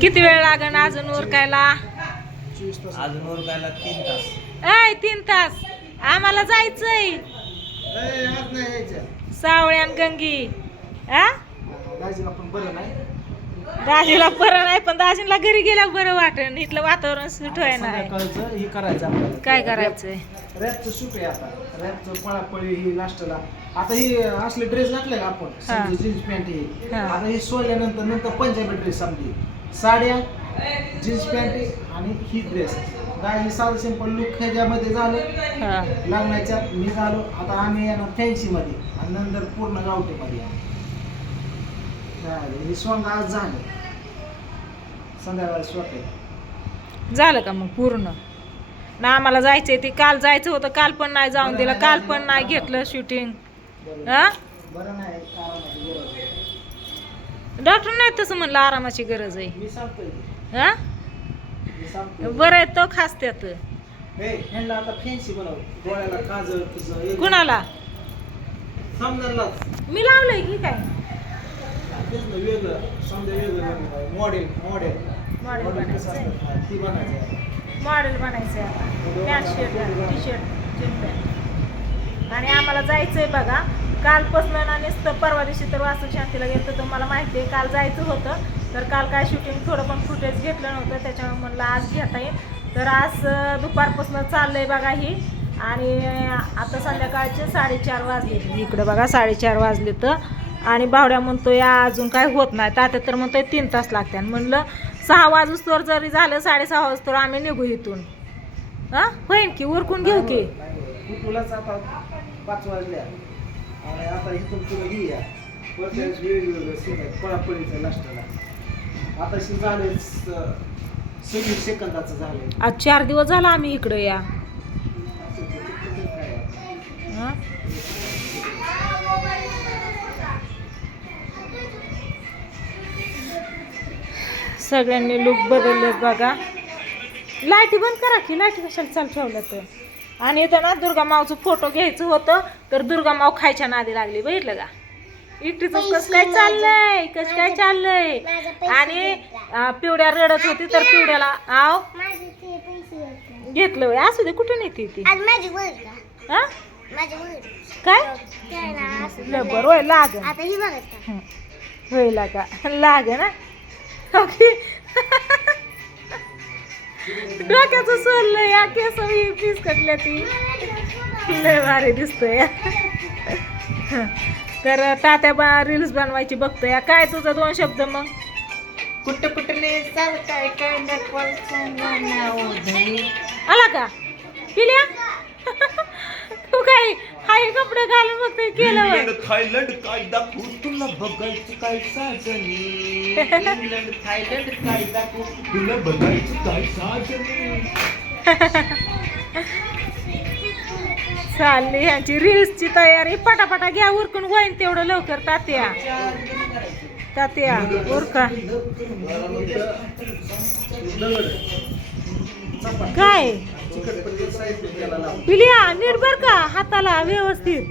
किती वेळ लागण अजून उरकायला? अजून उरकायला तीन तास. ऐ तीन तास. आम्हाला जायचंय. ए, आज नाही यायचं सावळ्यान गंगी दाजीला बरं नाही. दाजीला बरं नाही पण दाजीला घरी गेल्या बरं वाटण इथलं वातावरण सुट आहे ना हे काय करायचंय? रॅपचं शूट आहे आता. रॅपचं पळापळी ही लास्टला. आता ही असले ड्रेस घातले का आपण? हा. जीन्स पॅन्ट ही. आता हे सोडल्यानंतर नंतर पंजाबी ड्रेस समजी. साड्या जीन्स पॅन्ट आणि ही ड्रेस दाजी साधं सिंपल लुक ह्याच्यामध्ये झालं. हा. लग्नाच्या मी झालो आता आम्ही येणार फॅन्सी मध्ये आणि नंतर पूर्ण गावठी मध्ये हे सॉंग आज झालं. संध्याकाळी स्वत झालं का मग पूर्ण? ना आम्हाला जायचंय ते. काल जायचं होतं काल पण नाही जाऊन दिलं. काल पण नाही घेतलं शूटिंग हा? बरं नाही. डॉक्टर नाही तसं म्हणलं आरामाची गरज आहे. मी सांगतोय. की. हा? मी सांगतोय. बरं आहे तो खास त्यात. हे ह्यांना आता फॅन्सी बनव. डोळ्याला काजळ तुझं एक- कुणाला? समजायलाच मी लावलंय की काय? तेच ना वेगळं. समजा वेगळं मॉडेल मॉडेल Model मॉडेल कसं बनायचंय. असतं? हा, ती बनायचं मॉडेल बनायचंय आता pant shirt T shirt jean pant आणि आम्हाला जायचंय बघा. कालपासून ना नुसतं परवा दिवशी तर वासू शांतीला गेलं तर तुम्हाला माहिती आहे काल जायचं होतं. तर काल काय शूटिंग थोडं पण फुटेज घेतलं नव्हतं त्याच्यामुळे म्हणलं आज घेता येईल. तर आज अं, दुपारपासून चाललंय बघा ही. आणि आता संध्याकाळचे साडेचार वाजले. इकडं बघा साडेचार वाजले तर. आणि बावड्या म्हणतोय अजून काय होत नाही. तात्या तर म्हणतोय तीन तास लागते. आणि म्हणलं सहा वाजूस्तोवर जरी झालं साडेसहा वाजतोवर आम्ही निघू इथून. हां होईन की उरकून घेऊ की? तुला पाच वाजल्या आणि आता इथून तुला ही या. वरच्या वेळेस वेगवेगळं सीन आहे. पळापळीचं लास्टला आता शी झाले सव्वीस सेकंदाचं झालंय. आज चार दिवस झाला आम्ही इकडं या. हा? सगळ्यांनी लुक बदलले बघा. लाईटी बंद करा की लाईटी कशाला चालू ठेवल्या तर? आणि इथं ना दुर्गा मावचं फोटो घ्यायचं होतं तर दुर्गा माव खायच्या नादी लागली बघितलं का? एकटीच कस काय चाललंय? कस काय चाललंय? आणि पिवड्या रडत होती तर पिवड्याला आव घेतलं. असू दे कुठे नेते ती? हा? काय? लबर होय लाग होय लागा लाग ना ओके. डोक्याचं सोडलं या केस पीस कटल्या ती. लय भारी दिसतोय. तर तात्या बा रील्स बनवायची बघतोय. काय तुझं दोन शब्द मग? कुठं कुठले चालताय काय आला का? पिल्या तू काय हाय कपडे घालून बघतोय केलं. इंग्लंड थायलंड काय दाखवू तुला बघायचं काय साजनी इंग्लंड थायलंड काय दाखवू तुला बघायचं काय साजनी चालली ह्यांची रील्सची तयारी. पटापटा घ्या उरकून होईन तेवढं लवकर तात्या. तात्या उरका. काय? पिलिया नीट बर का हाताला व्यवस्थित?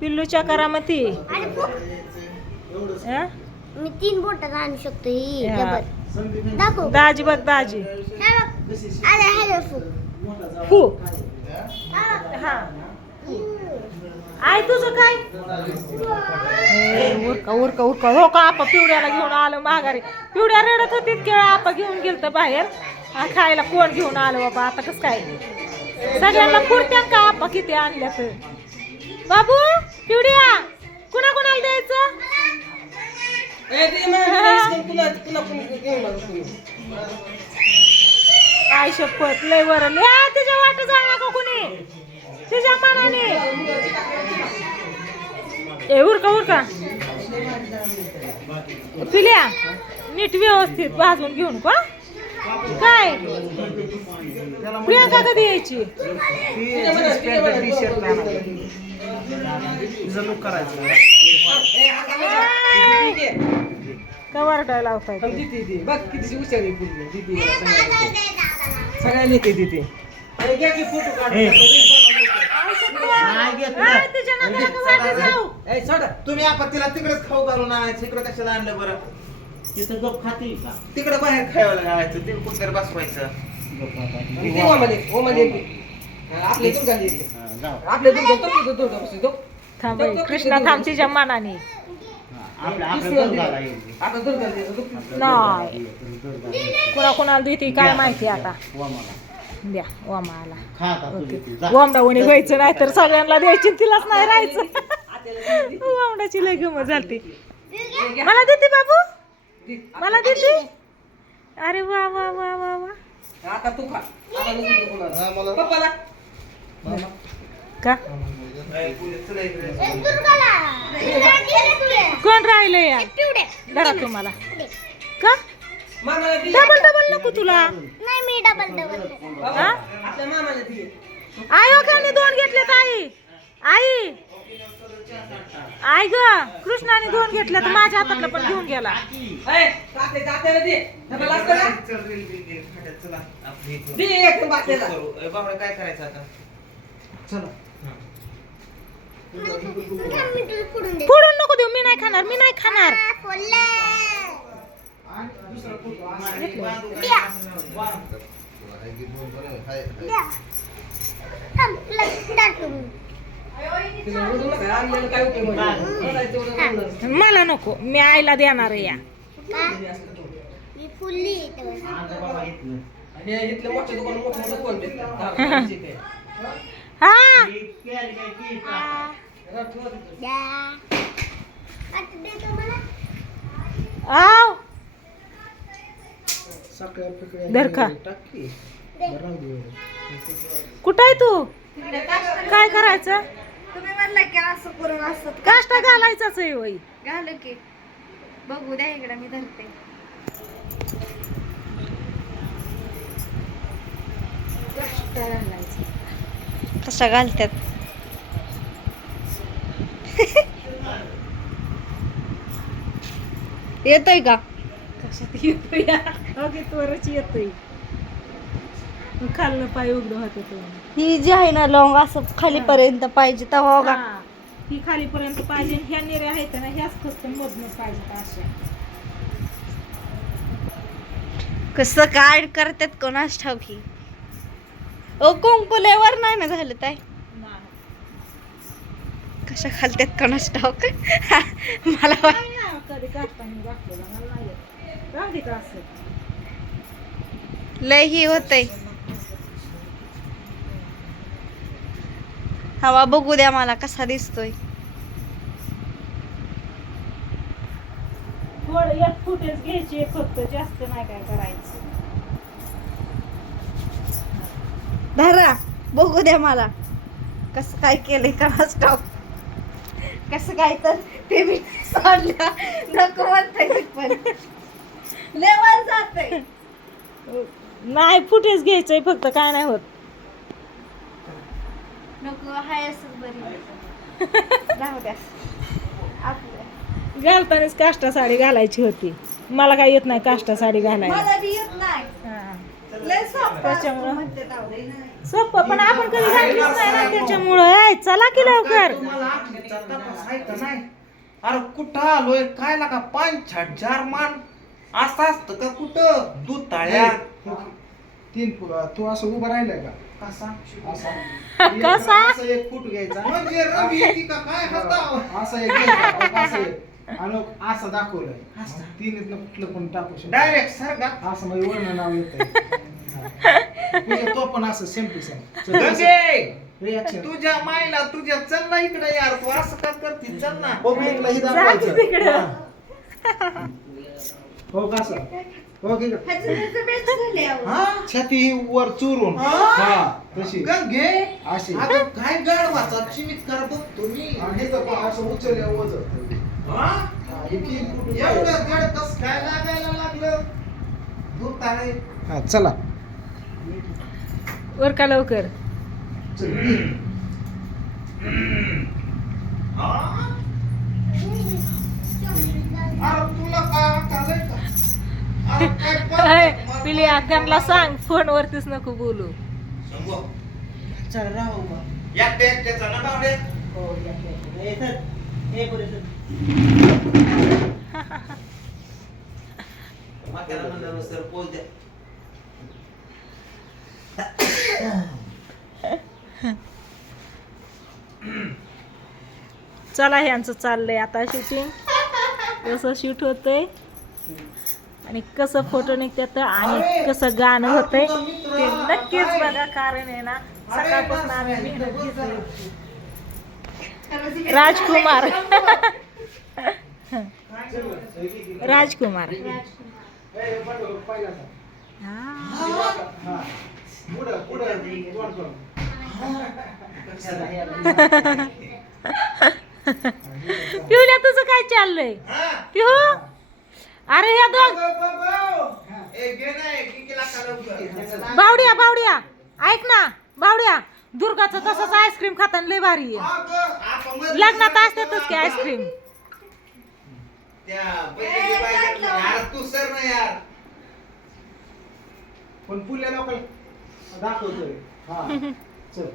पिल्लूच्या करामती? मी तीन बोटात आणू शकतो ही. दाखव. दाजी बघ दाजी. हा फू. हा. हा. आय तुझं काय? उरका उरका उरका. हो का आपा पिवड्याला घेऊन आलं माघारी. पिवड्या रडत होती केळं आपा घेऊन गेलत बाहेर. आणि खायला कोण घेऊन आलं बाबा? आता कसं काय? सगळ्यांना पुरत्या का आपा किती आणल्या तर बाबू पिवड्या कुणा कुणाला द्यायचं? आय शपथ लय वरल. या तिच्या वाट जाऊ नका कुणी. तिच्या मनाने. ए उरका उरका. पिल्या नीट व्यवस्थित भाजून घेऊन का काय? प्रियांका कधी यायची? टी शर्ट तिचं लुक करायचं कवर लावताय ते? दिदी बघ किती हुशार आहे पूर्ण दिदी तुम्ही आपण तिला तिकडेच खाऊ घालून इकडे कशाला आणलं बरं? तिथं गप खातील का तिकडे बाहेर घालायचं बसवायचं गप खाता. आपले दुर्गा देवी. हा, जाऊ. आपले दुर्गा तो दुर्गा तो थांब बाई, कृष्णा थांब तिच्या मनाने हा, आपल्या आपल्या दुर्गाला येईल. आता दुर्गा देवी, दुर्गा. आपल्या नाही. दुर्गाला येईल. कुणा कुणाला देते काय माहिती आता वामाला. द्या ओमाला खा आता तुझी ती. जा. ओमडावणी व्हायचं नाही तर सगळ्यांना द्यायची तिलाच नाही राहायचं ओमडाची लय गमत झालती मला देते बाबू. मला देते? अरे वा वा वा वा वा. आता तू खा. आता नको देऊ कोणाला. हा, मला. पप्पाला. का. कोण राहिलं या धरा तुम्हाला. का? मामाला दे. डबल डबल नको तुला. नाही मी डबल डबल. बाबा, हा? आपल्या मामाला दे. आई का दोन घेतलेत आई. आई. आई ग कृष्णाने दोन घेतले तर माझ्या हातातलं पण घेऊन गेला. काय करायचं आता? चला. फोडून दे फोडून नको देऊ मी नाही खाणार मी नाही खाणार. द्या. मला नको मी आईला देणार आहे या का? मी फुलली इथं. आमचं बाबा इथलं. आणि इथलं मोठं दुकान मोठं मोठं कोण देतं? दहा रुपयाची ते. हा ती प्यारी काय ती का? आ, रड, रड. द्या. आता देतो मला. आव सकाळ पिकळ्या धर खा. टाकी दे. राहू दे. कुठं आहे तू काय करायचं तुम्ही म्हणला की असं करून असं काष्टा घालायचाच आहे वय घालू की. बघू द्या इकडे मी धरते. तशा घालत्यात. येतोय का? कशात येतोय? येतोय. खाल्लं पाय उघडं होतं तो. ही जी आहे ना लॉंग असं खालीपर्यंत पाहिजे तेव्हा बघा. हा. ही खालीपर्यंत पाहिजे. ह्या निऱ्या आहेत ना ह्याच फक्त मधनं पाहिजे अशा. कसं काय करतात कोणाच ठाऊकी ओ कुंकुलेवर नाही ना झालं ताई. नाही. कशा खालत्यात कोणाच ठाऊक? मला वा- नाही ना, कधी काढताना दाखवलं मला नाही येत. राहू दे का असं. लय ही होतय. हवा बघू द्या मला कसा दिसतोय. थोडं एक फुटेज घ्यायचे फक्त जास्त नाही काय करायचं. धरा बघू द्या मला. कसं काय केलंय कोणाच ठाऊक कसं काय तर ते मी सोडलं. नको म्हणताय पण. लेवल नाही फुटेज घ्यायचंय फक्त काय नाही होत. नको हाय असं बरी राहू द्या. आपलं. घालतानाच काष्टा साडी घालायची होती. मला काय येत नाही काष्टा साडी घालायला. मला बी येत नाही. हा. लय सोपं त्याच्यामुळं? असतं म्हणते राहू दे. सोपं पण आपण कधी घातलीच नाही ना त्याच्यामुळं. चला की लवकर. अरे कुठं आलोय? काय लागा? पाच छाट चार मान. असं असतं का कुठं? दूध ताळ्या तीन फुलं. तू असं उभं राहिलाय का? कसा? असा. कसा? असं एक फूट घ्यायचा. म्हणजे रवी येते का काय हातावर? असं एक घ्यायचा. असं एक. आणि असं दाखवलंय. तीन इथलं कुठलं पण टाकू शकतो. डायरेक्ट सरगा असं म्हणजे वर्ण नाव येत तो पण असं सेम टू सेम गंगे! रिॲक्शन तुझ्या मायला तुझ्या चल ना इकडे यार. तू असं का करते? चल ना. हो कसं हो की. हा? छाती ही वर चुरून. हा? हा तशी. गंगे अशी. काय गड वाचा? चिमित करा बघ तुम्ही. आणि हे तर असं वजन हा? एवढं गड कस काय लागायला लागलं? दूध ताळे हा चला. वर का लवकर? चल. हा? पद्धत? पिली त्यांना सांग फोनवरतीच नको बोलू सांगू. चल राहू मग. एकट्या एकट्याचा ना बावडे म्हातारा म्हणलं सर पोच द्या चला ह्यांचं चाललंय आता शूटिंग कसं शूट होतंय आणि कसं फोटो निघतात आणि कसं गाणं होतंय ते नक्कीच बघा. कारण आहे ना सकाळपासून आम्ही मेहनत घेतली. राजकुमार. राजकुमार. पिवल्या तुझं काय चाललंय? पिहू अरे ह्या दोन. बावड्या बावड्या. ऐक ना बावड्या. दुर्गाचं तसंच आईस्क्रीम खाताना लय भारी आहे. लग्नात असतातच की आईस्क्रीम त्या पहिल्या बायकात म्हणे, यार तू सर ना यार. पण पुढल्या लोकांना दाखवतोय. हा. चल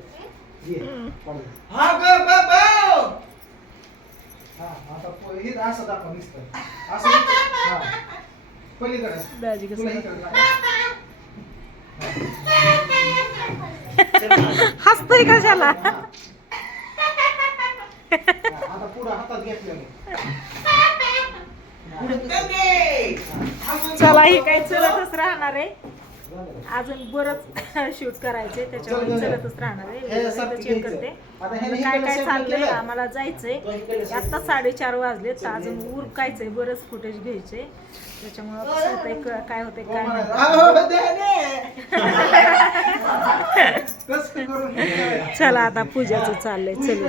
ये. हा हा आता प- हे असं दाखव नुसतं. असं हा पलीकडे. दाजी तुला कसं इकडे दाखव. हसतोय कशाला? आता पुढं हातात घेतलेलं चला हे काही चलतच राहणार आहे. अजून बरंच शूट करायचे त्याच्यामुळे चलतच राहणार आहे. हे चेक घ्यायचं. करते. काय काय चाललंय. आम्हाला जायचंय. तो इकडे set आता साडेचार वाजले तर अजून उरकायचंय बरंच फुटेज घ्यायचंय त्याच्यामुळे कसं होतंय क- काय होतंय काय नाही. द्याने. कसं करून चला आता पूजाचं चाललंय चलू